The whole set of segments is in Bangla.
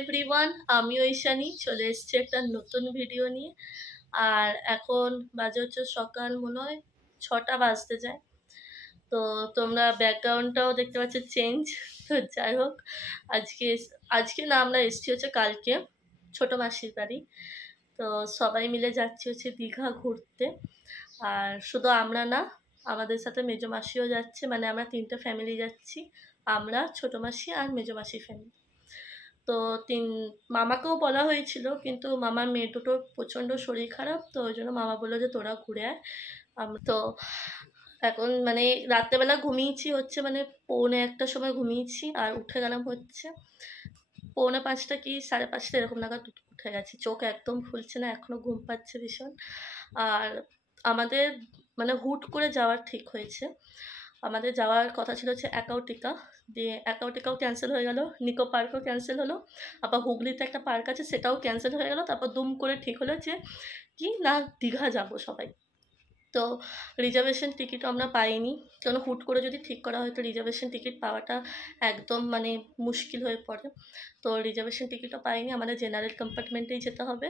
এভরিওয়ান, আমি ঐশানী চলে এসেছি একটা নতুন ভিডিও নিয়ে। আর এখন বাজে হচ্ছে সকাল মনে হয় 6টা বাজতে যায়। তো তোমরা ব্যাকগ্রাউন্ডটাও দেখতে পাচ্ছ চেঞ্জ। তো যাই হোক, আজকে না আমরা এসেছি হচ্ছে কালকে ছোটো মাসির বাড়ি। তো সবাই মিলে যাচ্ছি হচ্ছে দীঘা ঘুরতে। আর শুধু আমরা না, আমাদের সাথে মেজো মাসিও যাচ্ছে, মানে আমরা 3টে ফ্যামিলি যাচ্ছি, আমরা, ছোটো মাসি আর মেজো মাসির ফ্যামিলি। তো মামাকেও বলা হয়েছিল, কিন্তু মামার মেয়ে দুটোর প্রচণ্ড শরীর খারাপ, তো ওই জন্য মামা বললো যে তোরা ঘুরে আয়। তো এখন মানে রাত্রেবেলা ঘুমিয়েছি হচ্ছে মানে 4:45 সময় ঘুমিয়েছি, আর উঠে গেলাম হচ্ছে 4:45 কি 5:30 এরকম নাগাদ উঠে গেছি। চোখ একদম খুলছে না, এখনও ঘুম পাচ্ছে ভীষণ। আর আমাদের মানে হুট করে যাওয়ার ঠিক হয়েছে। আমাদের যাওয়ার কথা ছিল হচ্ছে অ্যাকাউটিকা, দিয়ে অ্যাকাউটিকাও ক্যান্সেল হয়ে গেল, নিকো পার্কও ক্যান্সেল হলো, আবার হুগলিতে একটা পার্ক আছে সেটাও ক্যান্সেল হয়ে গেল। তারপর দুম করে ঠিক হলো যে কি না, দীঘা যাব সবাই। তো রিজার্ভেশন টিকিটও আমরা পাইনি, কারণ হুট করে যদি ঠিক করা হয় তো রিজার্ভেশন টিকিট পাওয়াটা একদম মানে মুশকিল হয়ে পড়ে। তো রিজার্ভেশন টিকিটও পাইনি, আমাদের জেনারেল কম্পার্টমেন্টেই যেতে হবে।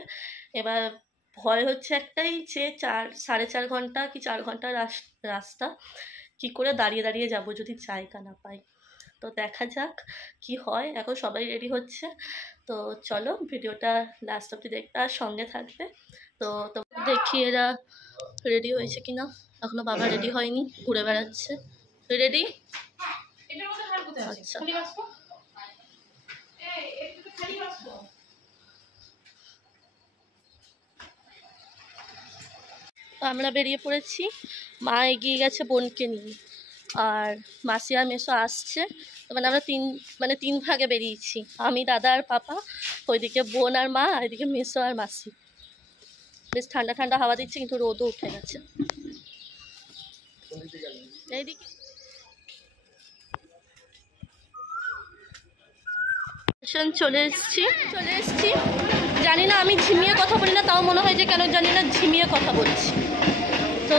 এবার ভয় হচ্ছে একটাই যে 4.5 ঘন্টা কি 4 ঘন্টার রাস্তা, কি করে দাঁড়িয়ে দাঁড়িয়ে যাব যদি জায়গা না পাই। তো দেখা যাক কি হয়। এখন সবাই রেডি হচ্ছে, তো চলো ভিডিওটা লাস্ট অবধি দেখবে আর সঙ্গে থাকবে। তো দেখি এরা রেডি হয়েছে কিনা। এখনো বাবা রেডি হয়নি, ঘুরে বেড়াচ্ছে। রেডি? আচ্ছা, আমরা বেরিয়ে পড়েছি। মা এগিয়ে গেছে বোনকে নিয়ে, আর মাসি আর মেসো আসছে। মানে আমরা তিন ভাগে বেরিয়েছি, আমি, দাদা আর পাপা, ওইদিকে বোন আর মা, আর এদিকে মেসো আর মাসি। বেশ ঠান্ডা ঠান্ডা হাওয়া দিচ্ছে, কিন্তু রোদও উঠে গেছে। এইদিকে চলে এসছি। জানি না, আমি ঝিমিয়ে কথা বলি না, তাও মনে হয় যে কেন জানি না ঝিমিয়ে কথা বলছি। তো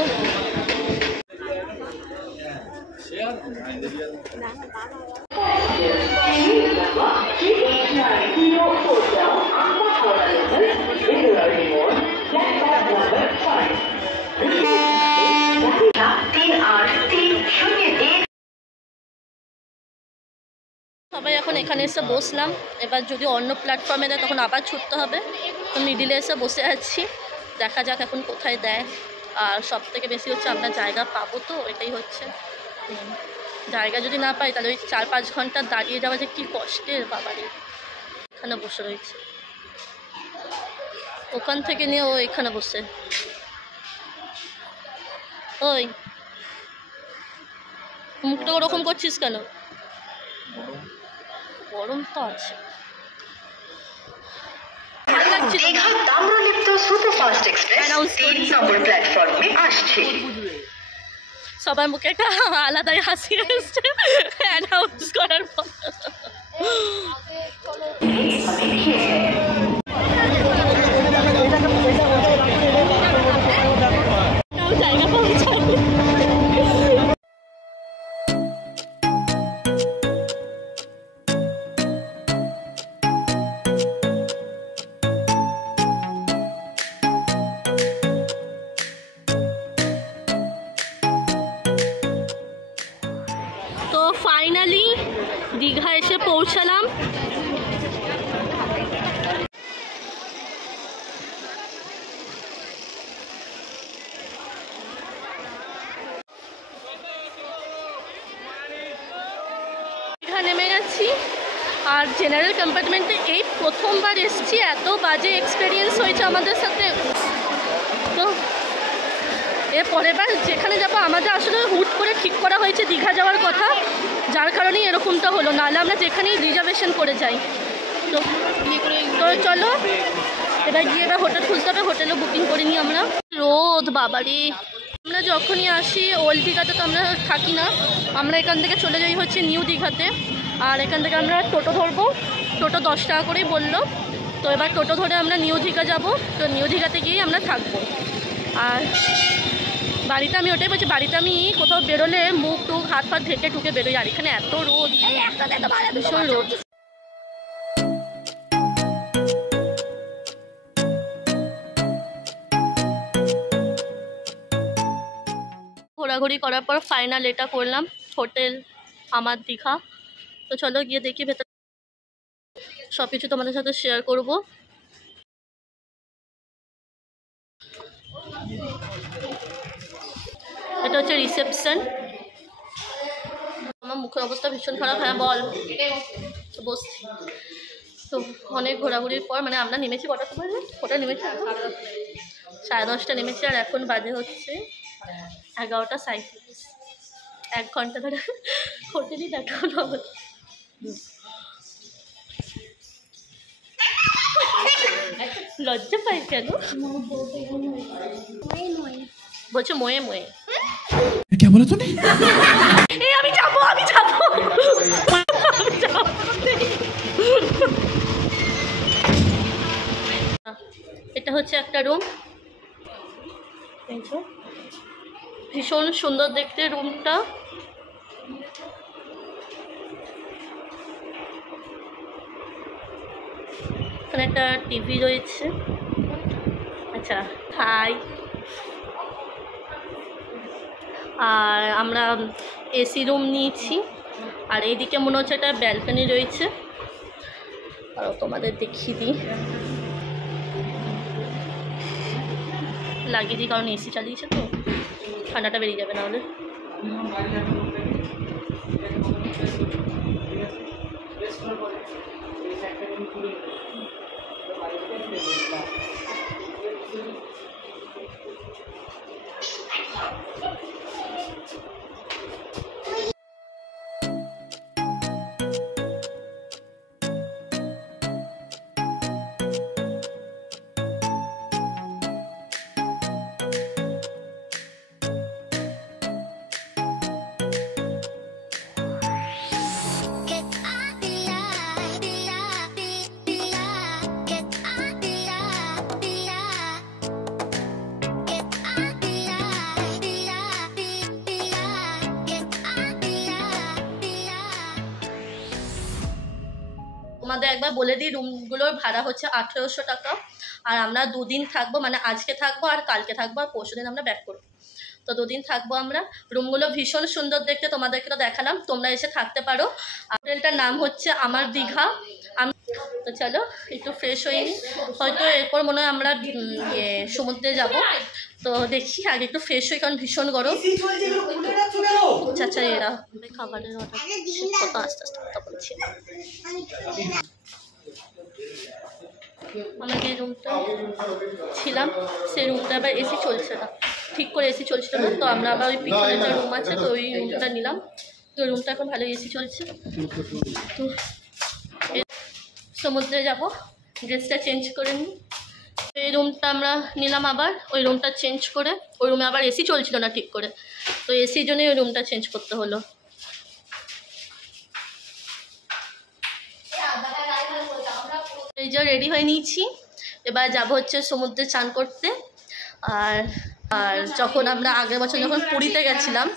সবাই এখন এখানে এসে বসলাম। এবার যদি অন্য প্ল্যাটফর্মে দেয় তখন আবার ছুটতে হবে। তো মিডিলে এসে বসে আছি, দেখা যাক এখন কোথায় দেয়। আর সব থেকে বেশি হচ্ছে আমরা জায়গা পাবো, তো এটাই হচ্ছে। জায়গা যদি না পাই তাহলে ওই 4-5 ঘন্টা দাঁড়িয়ে যাওয়া যে কী কষ্টের বাবারে। এখানে বসে রয়েছে, ওখান থেকে নিয়ে ও এখানে বসে। ওই মুখটা ওরকম করছিস কেন? গরম তো আছে। সবার মুখে একটা আলাদাই হাসি এসছে অ্যানাউন্স করার পর। জায়গা পৌঁছাবে। ফাইনালি দীঘা এসে পৌঁছালাম। দীঘা নেমে গেছি, আর জেনারেল কম্পার্টমেন্টে এই প্রথমবার এসেছি। এত বাজে এক্সপিরিয়েন্স হয়েছে আমাদের সাথে। তো এর পরের বার যেখানে যাবো, আমাদের আসলে হুট করে ঠিক করা হয়েছে দীঘা যাওয়ার কথা, যার কারণেই এরকমটা হলো। নাহলে আমরা যেখানেই রিজার্ভেশন করে যাই। তো চলো এবার গিয়ে হোটেল খুঁজতে হবে, হোটেলে বুকিং করে নিই আমরা। রোদ বাবারে। আমরা যখনই আসি ওল্ড দীঘাতে তো আমরা থাকি না, আমরা এখান থেকে চলে যাই হচ্ছে নিউ দীঘাতে। আর এখান থেকে আমরা টোটো ধরবো, টোটো 10 টাকা করেই বললো। তো এবার টোটো ধরে আমরা নিউ দীঘা যাব। তো নিউ দীঘাতে গিয়েই আমরা থাকবো। আর বাড়িতে আমি ওটাই বলছি, বাড়িতে আমি কোথাও বেরোলে মুখ টুক হাত পা ঢেকে ঢুকে বেরোই, আর এখানে এত রোদ, ভীষণ রোদ। ঘোরাঘুরি করার পর ফাইনাল এটা করলাম, হোটেল আমার দীঘা। তো চলো গিয়ে দেখি ভেতরে, সব কিছু তোমাদের সাথে শেয়ার করব। এটা হচ্ছে রিসেপশন। আমার মুখের অবস্থা ভীষণ খারাপ। হ্যাঁ বল। তো বসছি। তো অনেক ঘোরাঘুরির পর মানে আমরা নেমেছি কটার সময়, ওটা নেমেছি 10:30 নেমেছি, আর এখন বাজে হচ্ছে 11:37। 1 ঘন্টা ধরে হোটেলই দেখানো হবে। লজ্জা পাই কেন? বলছো ময়ে ময়ে। क्या बोला तूने? আমি যাবো। এটা হচ্ছে একটা রুম, ভীষণ সুন্দর দেখতে রুমটা। এখানে একটা টিভি রয়েছে। আচ্ছা হাই। আর আমরা এসি রুম নিয়েছি, আর এইদিকে মনে হচ্ছে একটা ব্যালকনি রয়েছে। আর তোমাদের দেখিয়ে দিই, লাগিয়ে দিই কারণ এসি চালিয়েছে তো ঠান্ডাটা বেরিয়ে যাবে নাহলে। তোমাদের একবার বলে দিই, রুমগুলোর ভাড়া হচ্ছে 1800 টাকা। আর আমরা 2 দিন থাকবো, মানে আজকে থাকবো আর কালকে থাকবো, আর পরশু দিন আমরা ব্যাক করবো। তো 2 দিন থাকবো আমরা। রুমগুলো ভীষণ সুন্দর দেখতে, তোমাদেরকে তো দেখালাম, তোমরা এসে থাকতে পারো। হোটেলটার নাম হচ্ছে আমার দীঘা। তো চলো একটু ফ্রেশ হয়ে নিই, হয়তো এরপর মনে হয় আমরা সমুদ্রে যাব। তো দেখি আগে একটু ফ্রেশ হই, কারণ ভীষণ গরম। আচ্ছা এরা খাবারের অর্ডার কত আস্তে আস্তে কথা বলছি। আমরা যে রুমটা ছিলাম সেই রুমটা আবার এসি চলছে না, ঠিক করে এসি চলছিল না। তো আমরা আবার ওই পিছনে একটা রুম আছে, তো ওই রুমটা নিলাম। তো রুমটা এখন ভালো এসি চলছে। তো সমুদ্রে যাব, ড্রেসটা চেঞ্জ করে নিই। এই রুমটা আমরা নিলাম, আবার ওই রুমটা চেঞ্জ করে, ওই রুমে আবার এসি চলছিল না ঠিক করে, তো এসির জন্যই ওই রুমটা চেঞ্জ করতে হলো। এই যে রেডি হয়ে নিয়েছি, এবার যাব হচ্ছে সমুদ্রে চান করতে। আর আর যখন আমরা আগের বছর যখন পুরীতে গেছিলাম,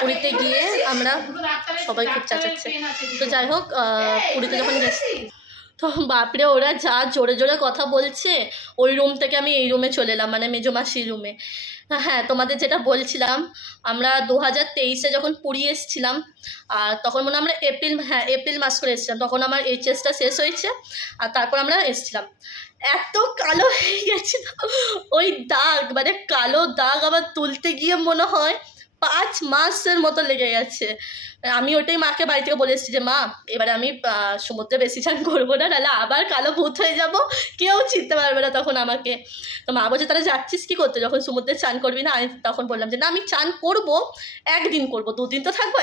পুরীতে গিয়ে আমরা সবাই খুব চাচাচ্ছে। তো যাই হোক, পুরীতে যখন গেছি তো বাপরে ওরা যা জোরে জোরে কথা বলছে, ওই রুম থেকে আমি এই রুমে চলে এলাম, মানে মেজমাসির রুমে। হ্যাঁ তোমাদের যেটা বলছিলাম, আমরা 2023-এ যখন পুরী এসেছিলাম, আর তখন মনে আমরা এপ্রিল মাস করে এসেছিলাম, তখন আমার এইচএসটা শেষ হয়েছে, আর তারপর আমরা এসেছিলাম। এত কালো হয়ে গেছিল ওই দাগ, মানে কালো দাগ আবার তুলতে গিয়ে মনে হয় 5 মাসের মতো লেগে গেছে। আমি ওইটাই মাকে বাড়ি থেকে বলে এসেছি যে মা এবারে আমি সমুদ্রে বেশি চান করবো না, নাহলে আবার কালো ভূত হয়ে যাব, কেউ চিনতে পারবে না তখন আমাকে। তো মা বলছে তাহলে যাচ্ছিস কী করতে যখন সমুদ্রে চান করবি না? আমি তখন বললাম যে না আমি চান করবো, 1 দিন করবো, 2 দিন তো থাকবো।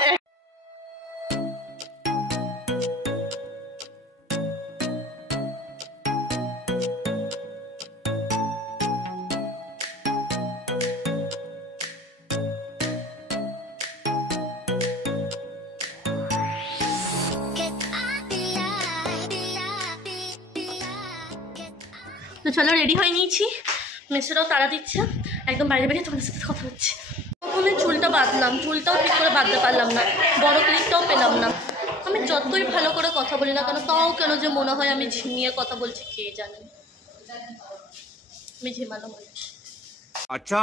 তো চলো রেডি হয়ে নিয়েছি, মেসেরাও তাড়া দিচ্ছে, একদম বাইরে বেরিয়ে তোমাদের সাথে কথা হচ্ছে। প্রথমে চুলটা বাঁধলাম, চুলটাও ঠিক করে বাঁধতে পারলাম না, বড় ক্লিপটাও পেলাম না। আমি যতই ভালো করে কথা বলি না কেন, তাও কেন যে মনে হয় আমি ঝিমিয়ে কথা বলছি কে জানে। আমি ঝিমানো মানুষ। আচ্ছা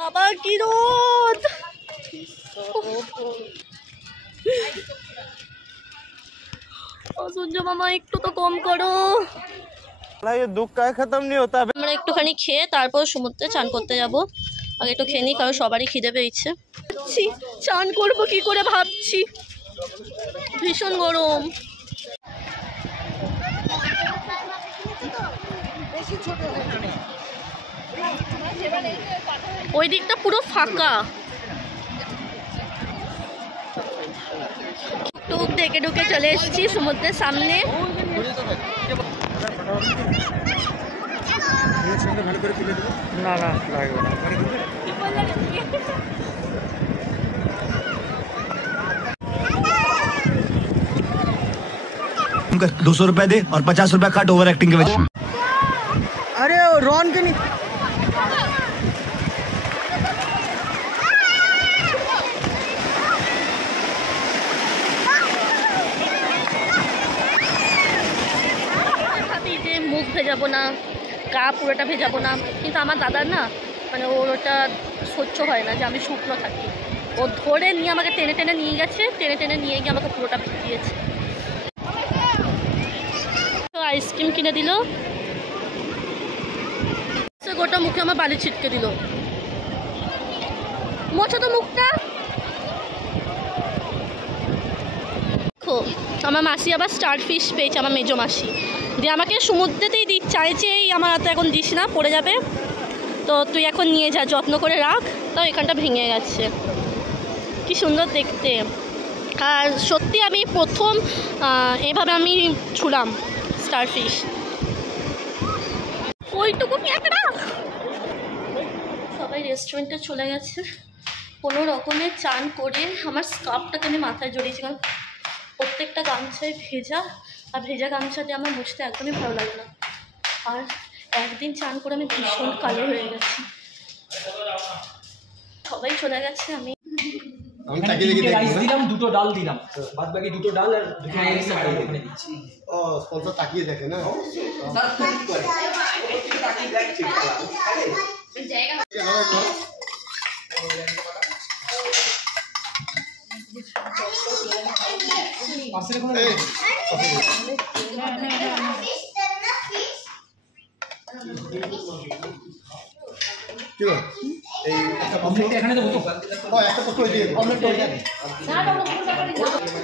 বাবা কি রোদ! ও সূর্য মামা একটু তো কম করো। দুঃখ খতম নেই হতা। আমরা একটুখানি খেয়ে তারপর সমুদ্রে চান করতে যাব। আগে একটু খেয়ে নিই, কারণ সবারই খিদে পেয়েছে। চান করবো কি করে ভাবছি, ভীষণ গরম। ওই দিকটা পুরো ফাঁকা, টুক ডেকে ঢুকে চলে এসেছি সমুদ্রের সামনে। না না লাগবে না। 200 रुपए दे और 50 रुपए काट ओवर एक्टिंग के वजह। अरे रॉन के नहीं ভাবি যে মুখ ভেজাবো না, গা পুরোটা ভেজাবো না, কিন্তু আমার দাদার না মানে ওর ওটা সহ্য হয় না যে আমি শুকনো থাকি। ও ধরে নিয়ে আমাকে টেনে টেনে নিয়ে গেছে, টেনে টেনে নিয়ে গিয়ে আমাকে পুরোটা ভিজিয়েছে। তো আইসক্রিম কিনে দিল, সে গোটা মুখে আমার বালি ছিটকে দিল। মোছা তো মুখটা। আমার মাসি আবার স্টার ফিশ পেয়েছে, আমার মেজো মাসি, দিয়ে আমাকে সমুদ্রেতেই চাইছে, এই আমার হাতে এখন দিস না, পড়ে যাবে, তো তুই এখন নিয়ে যা, যত্ন করে রাখ। তাও এখানটা ভেঙে গেছে, কি সুন্দর দেখতে। আর সত্যি আমি প্রথম এভাবে আমি ছুলাম স্টার ফিশ। ওইটুকু সবাই রেস্টুরেন্টে চলে গেছে, কোনো রকমের চান করে আমার স্কার্ফটাকে আমি মাথায় জড়িয়েছি, কারণ প্রত্যেকটা গামছায় ভেজা, আর ভেজা গামছা দিয়ে আমার মুছতে একদমই ভালো লাগে না। আর একদিন চান করে আমি ভীষণ কালো হয়ে গেছি। সবাই চলে গেছে, আমি রাইস দিলাম, দুটো ডাল দিলাম, বাদ বাকি দুটো ডাল আর ওখানে দিচ্ছি। ও স্পন্সর তাকিয়ে দেখে না পাশে কোনো কি গো এই অমলেট এখানে দেবো তো? একটা প্রশ্ন দিয়ে অমলেট হয়ে যাবে।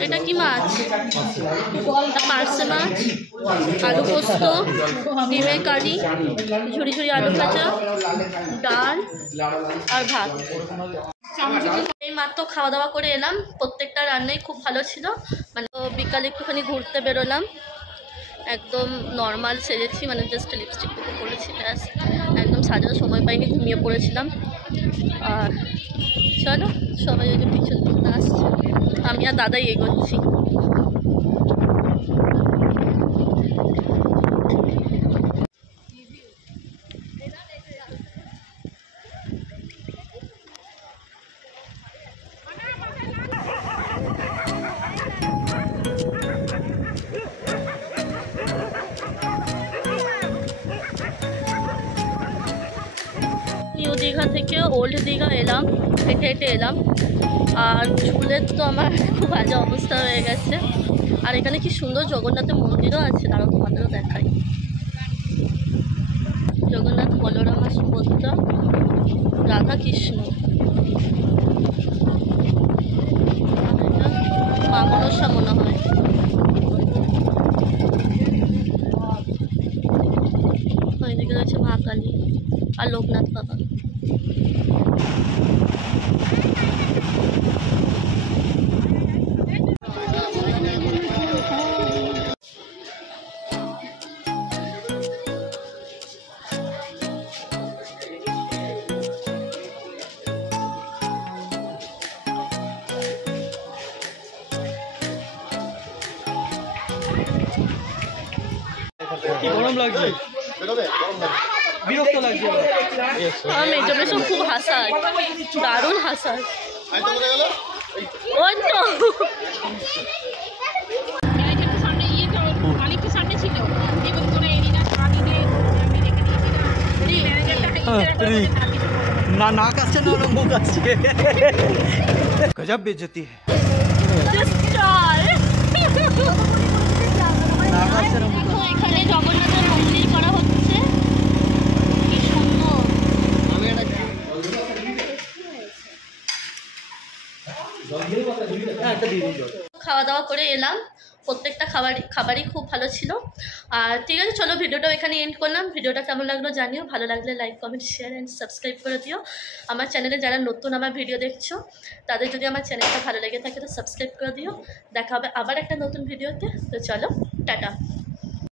এটা কি মাছ? পার্সে মাছ, আলু পোস্ত, ডিমের কারি, ঝুড়ি ঝুড়ি আলু ভাজা, ডাল আর ভাত। এই মাত্র খাওয়া দাওয়া করে এলাম, প্রত্যেকটা রান্নাই খুব ভালো ছিল। মানে বিকালে একটুখানি ঘুরতে বেরোলাম, একদম নর্মাল সেজেছি, মানে জাস্ট লিপস্টিকটুকু পরেছি, ব্যাস, একদম সাজার সময় পাইনি, ঘুমিয়ে পড়েছিলাম। আর চলো সবাই ওই যে পিছন দিকে আসছে, আমি আর দাদাই এগোচ্ছি। নিউ দীঘা থেকে ওল্ড দীঘা এলাম, হেঁটে হেঁটে এলাম, আর চুলের তো আমার খুব বাজে অবস্থা হয়ে গেছে। আর এখানে কি সুন্দর জগন্নাথের মন্দিরও আছে, তারাও তোমাদেরও দেখাই। জগন্নাথ, বলরাম আর সুভদ্রা, রাধা কৃষ্ণ, মা মনসা মনে হয়। ওইদিকে রয়েছে মা কালী আর লোকনাথ বাবা। গরম লাগছে, বিরক্ত লাগছে। আমার মেজো মেশো খুব হাসায়, দারুণ হাসায়। ওই তো না নাক আছে না মুখ আছে গজব বেজতি এখানে জগন্নাথের মন্দির করা হচ্ছে, কি সুন্দর। খাওয়া দাওয়া করে এলাম, প্রত্যেকটা খাবারই খুব ভালো ছিল। আর ঠিক আছে, চলো ভিডিওটাও এখানে এন্ড করলাম। ভিডিওটা কেমন লাগলো জানিও, ভালো লাগলে like comment share and subscribe করে দিও। আমার চ্যানেলে যারা নতুন আমার ভিডিও দেখছো তাদের যদি আমার চ্যানেলটা ভালো লেগে থাকে তো সাবস্ক্রাইব করে দিও। দেখা হবে আবার একটা নতুন ভিডিওতে। তো চলো, টাটা।